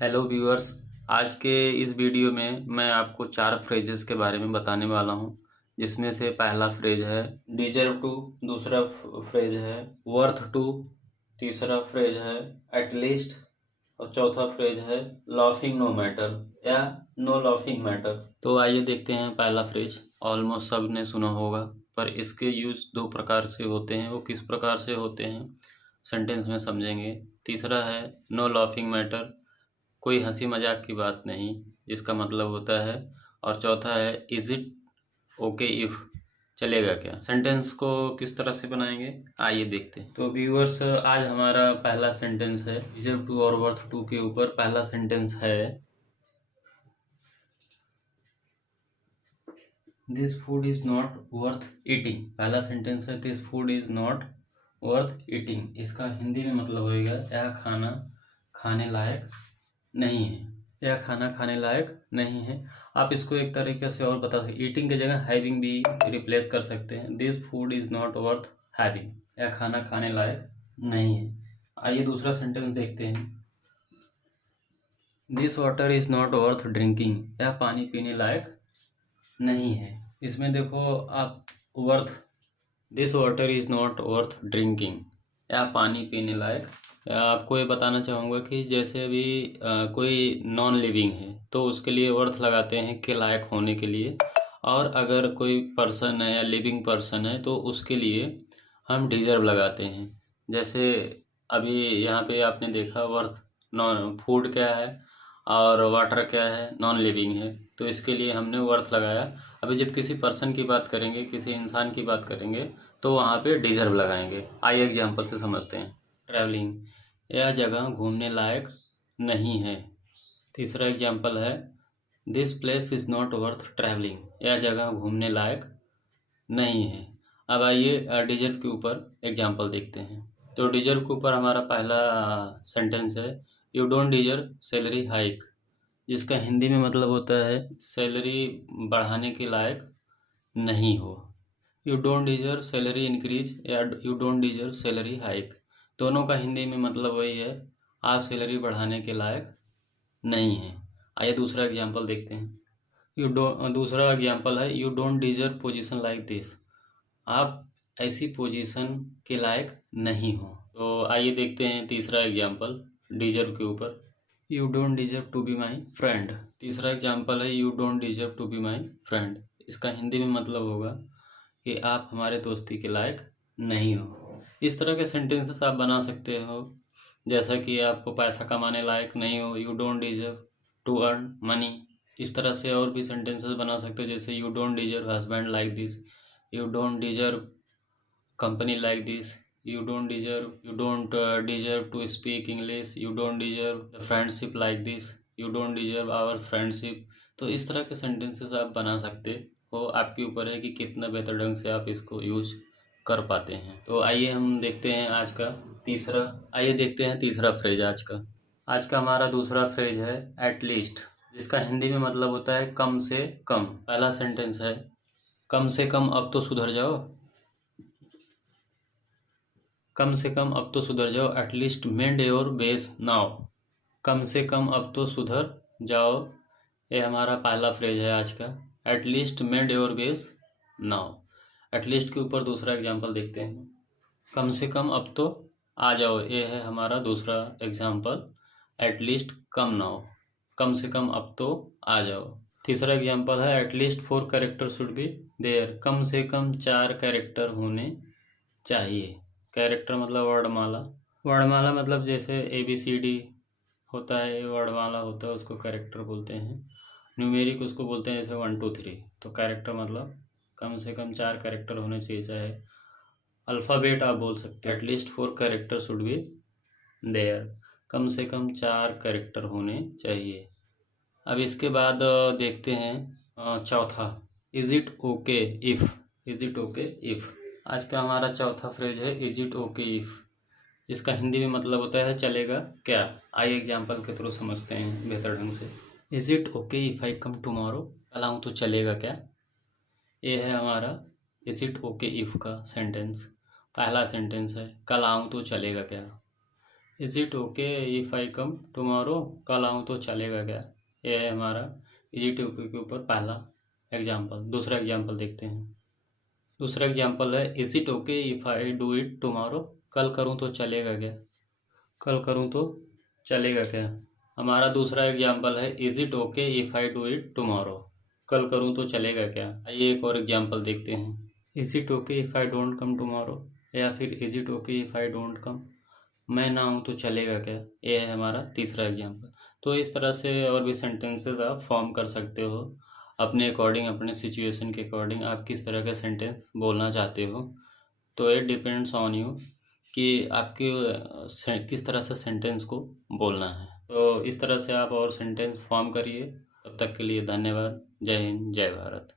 Hello viewers. आज के इस वीडियो में मैं आपको 4 फ्रेजेस के बारे में बताने वाला हूं, जिसमें से पहला फ्रेज है डिजर्व टू, दूसरा फ्रेज है वर्थ टू, तीसरा फ्रेज है एटलीस्ट और चौथा फ्रेज है लाफिंग नो मैटर या नो लाफिंग मैटर। तो आइए देखते हैं पहला फ्रेज। ऑलमोस्ट सब ने सुना होगा, पर इसके यूज दो प्रकार से होते हैं। वो किस प्रकार से होते हैं सेंटेंस में समझेंगे। तीसरा है नो लाफिंग मैटर, कोई हंसी मजाक की बात नहीं, जिसका मतलब होता है। और चौथा है इज इट ओके इफ, चलेगा क्या। सेंटेंस को किस तरह से बनाएंगे आइए देखते हैं। तो व्यूअर्स, आज हमारा पहला सेंटेंस है डिजर्व टू और वर्थ टू के ऊपर। पहला सेंटेंस है this food is not worth eating. पहला सेंटेंस है this food is not worth eating. इसका हिंदी में मतलब होगा यह खाना खाने लायक नहीं है, यह खाना खाने लायक नहीं है। आप इसको एक तरीके से और बता सकते, ईटिंग की जगह हैविंग भी रिप्लेस कर सकते हैं। This food is not worth having, यह खाना खाने लायक नहीं है। आइए दूसरा सेंटेंस देखते हैं। This water is not worth drinking, यह पानी पीने लायक नहीं है। इसमें देखो आप worth, this water is not worth drinking, यह पानी पीने लायक। आपको ये बताना चाहूँगा कि जैसे अभी कोई नॉन लिविंग है तो उसके लिए वर्थ लगाते हैं के लायक होने के लिए, और अगर कोई पर्सन है या लिविंग पर्सन है तो उसके लिए हम डिजर्व लगाते हैं। जैसे अभी यहाँ पे आपने देखा वर्थ, नॉन फूड क्या है और वाटर क्या है, नॉन लिविंग है, तो इसके लिए हमने वर्थ लगाया। अभी जब किसी पर्सन की बात करेंगे, किसी इंसान की बात करेंगे, तो वहाँ पे डिजर्व लगाएंगे। आइए एग्जाम्पल से समझते हैं। ट्रैवलिंग, यह जगह घूमने लायक नहीं है। तीसरा एग्जाम्पल है this place is not worth travelling, यह जगह घूमने लायक नहीं है। अब आइए डिजर्व के ऊपर एग्जाम्पल देखते हैं। तो डिजर्व के ऊपर हमारा पहला सेंटेंस है you don't deserve salary hike, जिसका हिंदी में मतलब होता है सैलरी बढ़ाने के लायक नहीं हो। You don't deserve salary increase या you don't deserve salary hike, दोनों का हिंदी में मतलब वही है, आप सैलरी बढ़ाने के लायक नहीं हैं। आइए दूसरा एग्जांपल देखते हैं। दूसरा एग्जांपल है you don't deserve position like this, आप ऐसी पोजीशन के लायक नहीं हो। तो आइए देखते हैं तीसरा एग्जांपल डिजर्व के ऊपर। You don't deserve to be my friend. तीसरा एग्जांपल है you don't deserve to be my friend, इसका हिंदी में मतलब होगा कि आप हमारे दोस्ती के लायक नहीं हो। इस तरह के सेंटेंसेस आप बना सकते हो, जैसा कि आपको पैसा कमाने लायक नहीं हो, you don't deserve to earn money. इस तरह से और भी सेंटेंसेस बना सकते हो, जैसे you don't deserve husband like this, you don't deserve company like this, you don't deserve to speak English, you don't deserve the friendship like this, you don't deserve our friendship। तो इस तरह के sentences आप बना सकते हो, आपके ऊपर है कि कितना बेहतर ढंग से आप इसको यूज कर पाते हैं। तो आइए हम देखते हैं आज का तीसरा, आइए देखते हैं तीसरा फ्रेज आज का हमारा दूसरा फ्रेज है एटलीस्ट, जिसका हिंदी में मतलब होता है कम से कम। पहला सेंटेंस है कम से कम अब तो सुधर जाओ, कम से कम अब तो सुधर जाओ, at least mend your base now. कम से कम अब तो सुधर जाओ, ये हमारा पहला फ्रेज है आज का। At least mend your base now. At least के ऊपर दूसरा एग्जांपल देखते हैं। कम से कम अब तो आ जाओ, ये है हमारा दूसरा एग्जांपल। एटलीस्ट कम नाउ, कम से कम अब तो आ जाओ। तीसरा एग्जांपल है at least 4 character should be there, कम से कम 4 कैरेक्टर होने चाहिए। कैरेक्टर मतलब वर्णमाला, वर्णमाला मतलब जैसे ABCD होता है, वर्णमाला होता है उसको कैरेक्टर बोलते हैं। न्यूमेरिक उसको बोलते हैं जैसे 1 2 3। तो कैरेक्टर मतलब कम से कम 4 कैरेक्टर होने चाहिए, चाहे अल्फ़ाबेट आप बोल सकते हैं। At least 4 character should be there, कम से कम 4 कैरेक्टर होने चाहिए। अब इसके बाद देखते हैं चौथा, is it okay if. Is it okay if आज का हमारा चौथा फ्रेज है इज इट ओके इफ़, जिसका हिंदी में मतलब होता है चलेगा क्या। आइए एग्जाम्पल के थ्रू समझते हैं बेहतर ढंग से। Is it okay if I come tomorrow, कल आऊँ तो चलेगा क्या। ये है हमारा इज इट ओके इफ़ का सेंटेंस। पहला सेंटेंस है कल आऊँ तो चलेगा क्या। Is it okay if I come tomorrow, कल आऊँ तो चलेगा क्या। ये है हमारा इज इट ओके के ऊपर पहला एग्जाम्पल। दूसरा एग्जाम्पल देखते हैं। दूसरा एग्जाम्पल है is it okay if I do it tomorrow, कल करूँ तो चलेगा क्या। कल करूँ तो चलेगा क्या। हमारा दूसरा एग्जाम्पल है is it okay if I do it tomorrow, कल करूँ तो चलेगा क्या। आइए एक और एग्जाम्पल देखते हैं। Is it okay if I don't come tomorrow, या फिर is it okay if I don't come, मैं ना आऊँ तो चलेगा क्या। ये है हमारा तीसरा एग्जाम्पल। तो इस तरह से और भी सेंटेंसेस आप फॉर्म कर सकते हो अपने अकॉर्डिंग, अपने सिचुएशन के अकॉर्डिंग आप किस तरह का सेंटेंस बोलना चाहते हो। तो इट डिपेंड्स ऑन यू कि आपके किस तरह से सेंटेंस को बोलना है। तो इस तरह से आप और सेंटेंस फॉर्म करिए। तब तक के लिए धन्यवाद। जय हिंद, जय भारत।